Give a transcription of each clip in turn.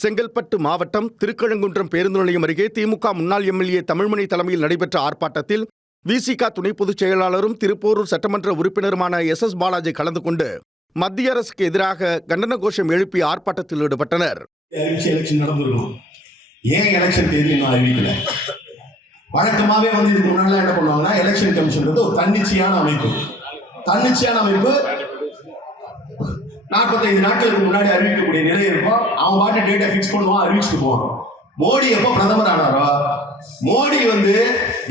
செங்கல்பட்டு மாவட்டம் திருக்கழுங்குன்றம் பேருந்து நிலையம் அருகே திமுக முன்னாள் எம்எல்ஏ தமிழ்மணி தலைமையில் நடைபெற்ற ஆர்ப்பாட்டத்தில் விசிக துணை பொதுச் செயலாளரும் திருப்போரூர் சட்டமன்ற உறுப்பினருமான எஸ் பாலாஜி கலந்து கொண்டு மத்திய அரசுக்கு எதிராக கண்டன கோஷம் எழுப்பி ஆர்ப்பாட்டத்தில் ஈடுபட்டனர். ஏன் எலெக்ஷன் தேதி நான் அறிவிக்கல? வழக்கமாவே இதுக்கு முன்னாடி என்ன பண்ணுவாங்கன்னா, எலெக்ஷன் கமிஷன் ஒரு தன்னிச்சையான அமைப்பு 45 நாட்களுக்கு முன்னாடி அறிவிக்கக்கூடிய நிலை இருக்கும். அவன் பாட்டு டேட்டா பிக்ஸ் பண்ணுவான், அறிவிச்சுட்டு போவான். மோடி எப்போ பிரதமர் ஆனாரோ, மோடி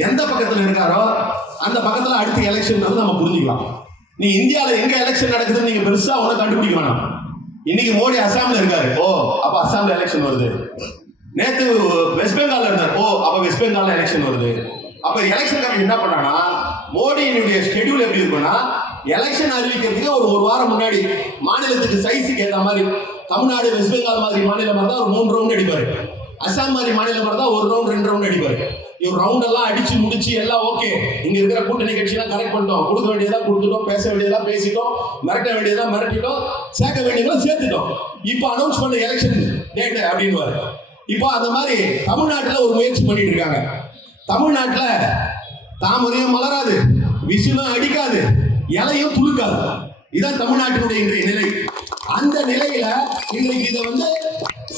எந்த பக்கத்துல இருக்காரோ அந்த பக்கத்துல அடுத்த எலெக்ஷன் நம்ம புரிஞ்சுக்கலாம். நீ இந்தியாவில எங்க எலெக்ஷன் நடக்குதுன்னு நீங்க பெருசா ஒண்ணு கண்டுபிடிக்க வேணாம். இன்னைக்கு மோடி அசாம்ல இருக்காரு, அப்ப அசாம்ல எலெக்ஷன் வருது. நேத்து வெஸ்ட் பெங்கால்ல இருந்தார், அப்ப வெஸ்ட் பெங்கால்ல எலெக்ஷன் வருது. அப்ப எலெக்ஷன் கமிஷன் என்ன பண்ணானா, மோடியினுடைய ஷெட்யூல் எப்படி இருக்குன்னா, எலெக்ஷன் அறிவிக்கிறதுக்கு ஒரு வாரம் முன்னாடி மாநிலத்துக்கு சைஸுக்கு ஏற்ற மாதிரி, தமிழ்நாடு வெஸ்ட் பெங்கால் மாதிரி மாநிலம் இருந்தா ஒரு 3 ரவுண்ட் அடிப்பாரு, அசாம் மாதிரி மாநிலம் இருந்தா 1 ரவுண்ட் 2 ரவுண்ட் அடிப்பாரு. இவர் ரவுண்ட் எல்லாம் அடிச்சு முடிச்சு எல்லாம் ஓகே, இங்க இருக்கிற கூட்டணி கட்சியெல்லாம் கரெக்ட் பண்ணிட்டோம், கொடுக்க வேண்டியதெல்லாம் கொடுத்துட்டோம், பேச வேண்டியதெல்லாம் பேசிட்டோம், மிரட்ட வேண்டியதெல்லாம் மிரட்டிட்டோம், சேர்க்க வேண்டியதெல்லாம் சேர்த்துட்டோம். இப்போ அனௌன்ஸ் பண்ண எலெக்ஷன் டேட் அப்படின்னு. இப்போ அந்த மாதிரி தமிழ்நாட்டில் ஒரு முயற்சி பண்ணிட்டு இருக்காங்க. தமிழ்நாட்டில் தாமரையும் மலராது, விசிலும் அடிக்காது, இலையும் துளுக்காது. இதுதான் தமிழ்நாட்டினுடைய இன்றைய நிலை. அந்த நிலையில இன்றைக்கு இதை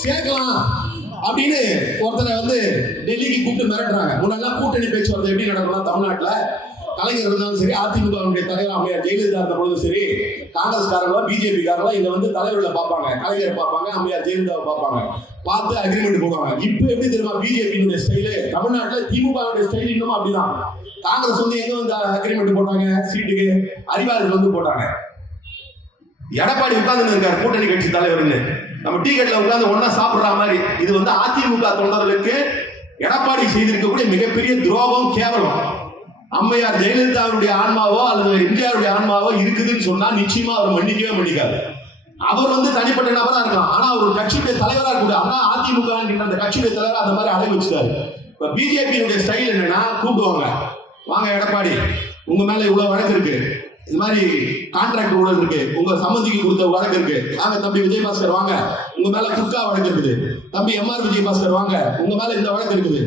சேர்க்கலாம் அப்படின்னு ஒருத்தரை டெல்லிக்கு கூப்பிட்டு மிரட்டுறாங்க. முன்னெல்லாம் கூட்டணி பேச்சுவார்த்தை எப்படி நடக்கணும்? தமிழ்நாட்டில் கலைஞர் இருந்தாலும் சரி, அதிமுகவுடைய தலைவர் அம்மையார் ஜெயலலிதா இருந்த பொழுதும் சரி, காங்கிரஸ்காரங்களா பிஜேபி காரங்களா இங்க தலைவர்களை பார்ப்பாங்க, கலைஞரை பார்ப்பாங்க, அம்மையார் ஜெயலலிதாவை பார்ப்பாங்க, பார்த்து அக்ரிமெண்ட் போடுவாங்க. இப்போ எப்படி தெரியுமா பிஜேபியினுடைய ஸ்டைலு? தமிழ்நாட்டில் திமுகவுடைய ஸ்டைல் இன்னும் அப்படிதான். காங்கிரஸ் எங்க அக்ரிமெண்ட் போட்டாங்க? சீட்டுக்கு அறிவாளர்கள் போட்டாங்க. எடப்பாடி உட்கார்ந்து இருக்காரு கூட்டணி கட்சி தலைவர்னு, நம்ம டீ கடையில் உட்கார்ந்து ஒன்னா சாப்பிடுற மாதிரி. இது அதிமுக தொண்டர்களுக்கு எடப்பாடி செய்திருக்கக்கூடிய மிகப்பெரிய துரோகம், கேவலம். அம்மையார் ஜெயலலிதாவுடைய ஆன்மாவோ அல்லது எம்ஜிஆருடைய ஆன்மாவோ இருக்குதுன்னு சொன்னா நிச்சயமா அவர் மன்னிக்கவே மன்னிக்காது. அவர் தனிப்பட்ட நபரா இருக்கலாம், ஆனா அவர் கட்சியுடைய தலைவரா இருக்க, ஆனா அதிமுக அந்த கட்சியுடைய தலைவர் அந்த மாதிரி அழகு வச்சுட்டாரு. இப்ப பிஜேபியினுடைய ஸ்டைல் என்னன்னா, கூப்பிடுவாங்க, வாங்க எடப்பாடி, உங்க மேல இவ்வளவு வழக்கு இருக்கு, இந்த மாதிரி கான்ட்ராக்ட் ஊழல் இருக்கு, உங்க சம்பந்திக்கு கொடுத்த வழக்கு இருக்கு, வாங்க தம்பி விஜயபாஸ்கர் வாங்க, உங்க மேல குட்கா வழக்கு இருக்குது, தம்பி எம்ஆர் விஜயபாஸ்கர் வாங்க, உங்க மேல இந்த வழக்கு இருக்குது,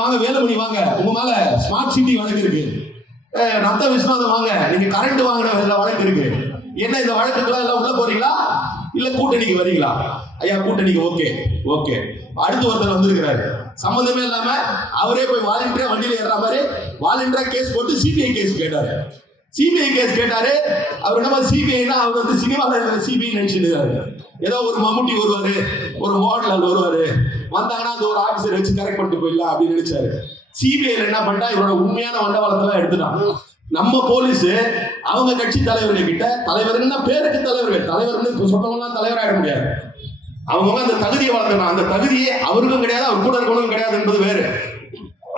வாங்க வேலுமணி வாங்க, உங்க மேல ஸ்மார்ட் சிட்டி வழக்கு இருக்கு, ரத்த விஸ்வநாதன் வாங்க, நீங்க கரண்ட் வாங்கின வழக்கு இருக்கு. என்ன இந்த வழக்குக்கெல்லாம் எல்லாம் உள்ள போறீங்களா இல்ல கூட்டணிக்கு வரீங்களா? ஐயா கூட்டணிக்கு ஓகே. அடுத்து ஒருத்தர் வந்திருக்கிறாரு, சம்பந்தமே இல்லாம அவரே போய் வாலண்டியரா வண்டியில ஏறுற மாதிரி வாலண்டியரா கேஸ் போட்டு சிபிஐ கேஸ் கேட்டாரு. அவர் என்ன சிபிஐனா, அவர் சினிமாவில் இருக்கிற சிபிஐ நினைச்சிட்டு ஏதோ ஒரு மம்முட்டி வருவாரு, ஒரு மோடல் வருவாரு, வந்தாங்கன்னா அந்த ஒரு ஆபீசர் வச்சு கரெக்ட் பண்ணிட்டு போயிடலாம் அப்படின்னு நினைச்சாரு. சிபிஐல என்ன பண்ணிட்டா, இவரோட உண்மையான வண்டவாளத்தெல்லாம் எடுத்துட்டான். நம்ம போலீஸ் அவங்க கட்சி தலைவர்கள் கிட்ட, தலைவர்னா பேருக்கு தலைவர்னு சொன்னவங்கலாம் தலைவராயிட முடியாது. அவங்க அந்த தகுதியை வளர்க்கணும். அந்த தகுதியே அவருக்கும் கிடையாது, அவர் கூட இருக்கணும் கிடையாது என்பது வேறு.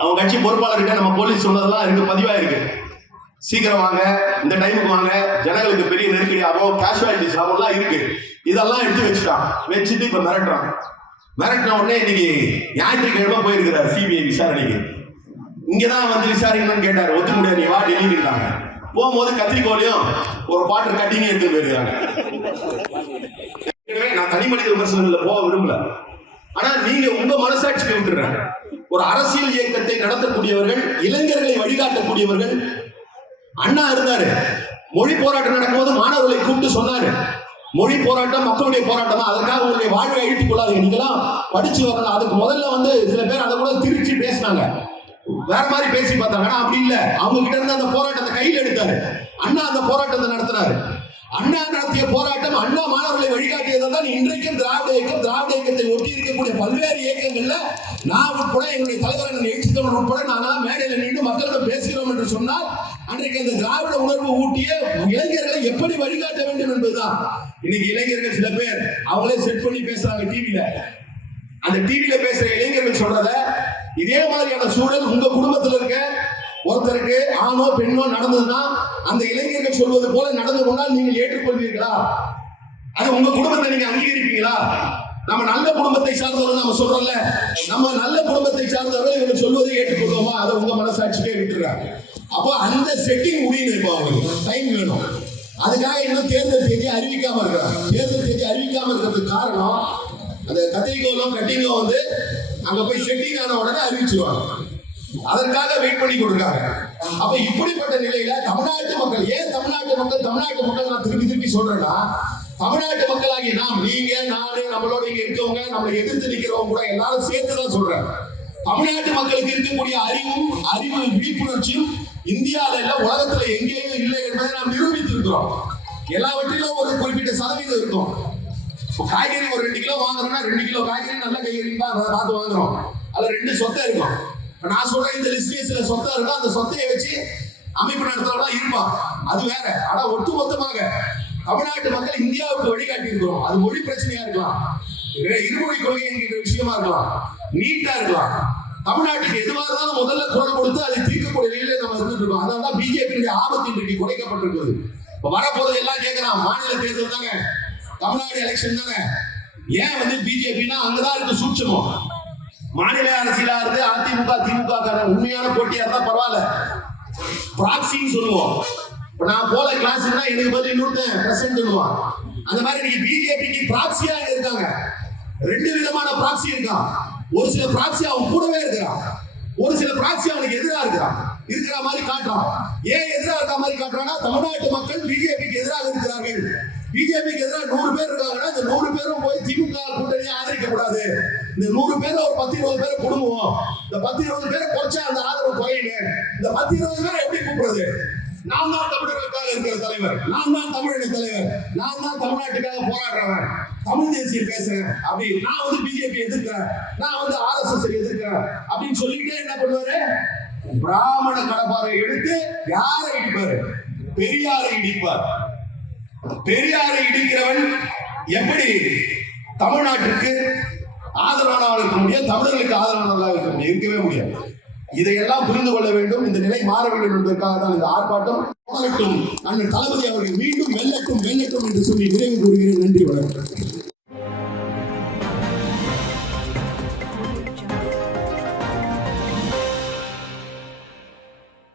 அவங்க கட்சி பொறுப்பாளர்கிட்ட நம்ம போலீஸ் சொன்னதெல்லாம் இருக்கு, பதிவா இருக்கு. சீக்கிரம் வாங்க, இந்த டைமுக்கு வாங்க, ஜனங்களுக்கு பெரிய நெருக்கடி ஆகும், கேஷுவாலிட்டிஸ் ஆகும்லாம் இருக்கு. இதெல்லாம் எடுத்து வச்சுட்டு இப்ப மிரட்டின உடனே இன்னைக்கு ஞாயிற்றுக்கிழமை போயிருக்கிறார் சிபிஐ விசாரணைக்கு. இங்கதான் விசாரிக்கணும்னு கேட்டாரு, ஒத்துக்க முடியாது, நீ வா டெல்லிட்டாங்க. போகும்போது கத்திரிக்கோலையும் ஒரு பாட்டு கட்டிங்க எடுத்து போயிருக்காங்க. நான் தனி மனித விமர்சனங்கள்ல போக விரும்பல, ஆனா நீங்க உங்க மனசாட்சிக்கு விட்டுறாங்க. ஒரு அரசியல் இயக்கத்தை நடத்தக்கூடியவர்கள், இளைஞர்களை வழிகாட்டக்கூடியவர்கள். அண்ணா இருந்தாரு, மொழி போராட்டம் நடக்கும்போது மாணவர்களை கூப்பிட்டு சொன்னாரு, மொழி போராட்டம் மக்களுடைய போராட்டம் தான், அதற்காக உங்களுடைய வாழ்வை அழித்துக் கொள்ளாதீங்க, நீங்களாம் படிச்சு வரணும். அதுக்கு முதல்ல சில பேர் அதை கூட திருச்சி பேசினாங்க, வேற மாதிரி பேசி பார்த்தாங்க. அப்படி இல்ல, அவங்க கிட்ட இருந்து அந்த போராட்டத்தை கையில் எடுத்தாரு. அண்ணா அந்த போராட்டத்தை நடத்தினாரு. அண்ணா நடத்திய போராட்டம், அண்ணா மாணவர்களை வழிகாட்டியதான் இன்றைக்கும் திராவிட இயக்கத்தை ஒட்டி இருக்கக்கூடிய பல்வேறு இயக்கங்கள்ல நான் உட்பட, எங்களுடைய தலைவர் எழுச்சித்தமிழ் உட்பட நாங்களாம் மேடையில் நின்று மக்களிடம் பேசுகிறோம் என்று சொன்னால், அன்றைக்கு அந்த திராவிட உணர்வு ஊட்டிய இளைஞர்களை எப்படி வழிகாட்ட வேண்டும் என்பதுதான். இன்னைக்கு இளைஞர்கள் சில பேர் அவங்களே செட் பண்ணி பேசுறாங்க டிவியில. அந்த டிவியில பேசுற இளைஞர்கள் சொல்றத, இதே மாதிரியான சூழல் உங்க குடும்பத்தில் இருக்க ஒருத்தருக்கு ஆணோ பெண்ணோ நடந்ததுன்னா, அந்த இளைஞர்கள் சொல்வது போல நடந்து கொண்டால் நீங்கள் ஏற்றுக்கொள்வீர்களா? அது உங்க குடும்பத்தை நீங்க அங்கீகரிப்பீங்களா? நம்ம நல்ல குடும்பத்தை சார்ந்தவர்கள் நம்ம சொல்றோம்ல, நம்ம நல்ல குடும்பத்தை சார்ந்தவர்கள் இவங்க சொல்வதை ஏற்றுக்கொள்வோமா? அதை உங்க மனசாட்சிக்கே விட்டுறாங்க. அப்போ அந்த செட்டிங் முடியணும். இப்போ அவங்களுக்கு டைம் வேணும். அதுக்காக இன்னும் தேர்தல் தேதி அறிவிக்காம இருக்கிறாங்க. தேர்தல் தேதி அறிவிக்காம இருக்கிறதுக்கு காரணம், அந்த கத்திரிக்கோலும் கட்டிங்கோ வந்து அங்க போய் செட்டிங் ஆன உடனே அறிவிச்சிருவாங்க. அதற்காக வெயிட் பண்ணி கொடுக்காங்க. அப்ப இப்படிப்பட்ட நிலையில தமிழ்நாட்டு மக்கள், ஏன் தமிழ்நாட்டு மக்கள் நான் திருப்பி சொல்றேன்னா, தமிழ்நாட்டு மக்களாகிய நாம், நீங்க, நானு, நம்மளோட இங்க இருக்கவங்க, நம்மளை எதிர்த்து நிக்கிறவங்க கூட எல்லாரும் சேர்த்துதான் சொல்றேன். தமிழ்நாட்டு மக்களுக்கு இருக்கக்கூடிய அறிவு விழிப்புணர்ச்சியும் இந்தியாவில இல்ல, உலகத்துல எங்கேயும் இல்லை என்பதை நாம் நிரூபித்து இருக்கிறோம். எல்லாவற்றிலும் ஒரு குறிப்பிட்ட சதவீதம் இருக்கும். காய்கறி ஒரு 2 கிலோ வாங்குறோம்னா 2 கிலோ காய்கறி நல்ல காய்கறி தான் பார்த்து வாங்குறோம். அதுல 2 சொத்தை இருக்கும். நான் சொல்றேன், இந்த லிஸ்ட்ல சொத்தை இருக்கும். அந்த சொத்தையை வச்சு அமைப்பு நடத்துறவங்க இருப்பான், அது வேற. ஆனா ஒட்டுமொத்தமாக தமிழ்நாட்டு மக்கள் இந்தியாவுக்கு வழிகாட்டி இருக்கிறோம். அது மொழி பிரச்சனையா இருக்கலாம், இருமொழி கொள்கை என்கிற விஷயமா இருக்கலாம், நீட்டா இருக்கலாம். தமிழ்நாட்டுக்கு எதுவாக இருந்தாலும் முதல்ல குரல் கொடுத்து அதை தீர்க்கக்கூடிய நிலையில நம்ம இருந்துட்டு இருக்கோம். அதனால பிஜேபியுடைய ஆபத்து இன்றைக்கு குறைக்கப்பட்டிருக்கிறது. இப்ப வரப்போது எல்லாம் கேட்கலாம், மாநில தேர்தல் தானே, தமிழ்நாடு எலெக்ஷன் தானே, ஏன் வந்து பிஜேபினா அங்கதான் இருக்கு சூட்சமம். மாநில அரசியலா இருந்து அதிமுக திமுக உண்மையான போட்டியா இருந்தா பரவாயில்ல, பிராக்சின்னு சொல்லுவோம். இப்ப நான் போல கிளாஸ்னா எனக்கு பதில் இன்னொருத்தன் பிரசன்ட் சொல்லுவான். அந்த மாதிரி இன்னைக்கு பிஜேபிக்கு பிராக்சியா இருக்காங்க. 2 விதமான பிராக்சி இருக்கான். ஒரு சில பிராக்சி அவன் கூடவே இருக்கிறான், ஒரு சில பிராக்சி அவனுக்கு எதிராக இருக்கிற மாதிரி காட்டுறான். ஏன் எதிராக இருக்க மாதிரி காட்டுறான்னா, தமிழ்நாட்டு மக்கள் பிஜேபிக்கு எதிராக இருக்கிறார்கள். பிஜேபிக்கு எதிராக 100 பேர் இருக்காங்கன்னா, இந்த 100 பேரும் போய் திமுக கூட்டணியை ஆதரிக்க கூடாது. இந்த 100 பேரை ஒரு 10-20 பேரை கொடுங்குவோம். இந்த 10-20 பேரை குறைச்சா அந்த ஆதரவு குறையுங்க. இந்த 10-20 பேரை எப்படி கூப்பிடுறது? நான் தான் தமிழர்களுக்காக இருக்கிற தலைவர், நான் தான் தமிழக தலைவர், நான் தான் தமிழ்நாட்டுக்காக போராடுறவன், தமிழ் தேசியம் பேசுறேன் அப்படி, நான் வந்து பிஜேபி எதிர்க்கிறேன், நான் வந்து RSS எதிர்க்கிறேன் அப்படின்னு சொல்லிக்கிட்டே என்ன பண்ணுவாரு? பிராமண கடப்பாரை எடுத்து யாரை இடிப்பாரு? பெரியாரை இடிப்பார். பெரியாரை இடிக்கிறவன் எப்படி தமிழ்நாட்டிற்கு ஆதரவானவராக இருக்க முடியும், தமிழர்களுக்கு ஆதரவானவராக இருக்க முடியும்? இருக்கவே முடியாது. இதையெல்லாம் புரிந்து கொள்ள வேண்டும். இந்த நிலை மாற வேண்டும் என்பதற்காக தான் இந்த ஆர்ப்பாட்டம். அண்ணன் தளபதி அவர்கள் மீண்டும் வெல்லட்டும் என்று சொல்லி நிறைவு கூறுகிறேன். நன்றி, வணக்கம்.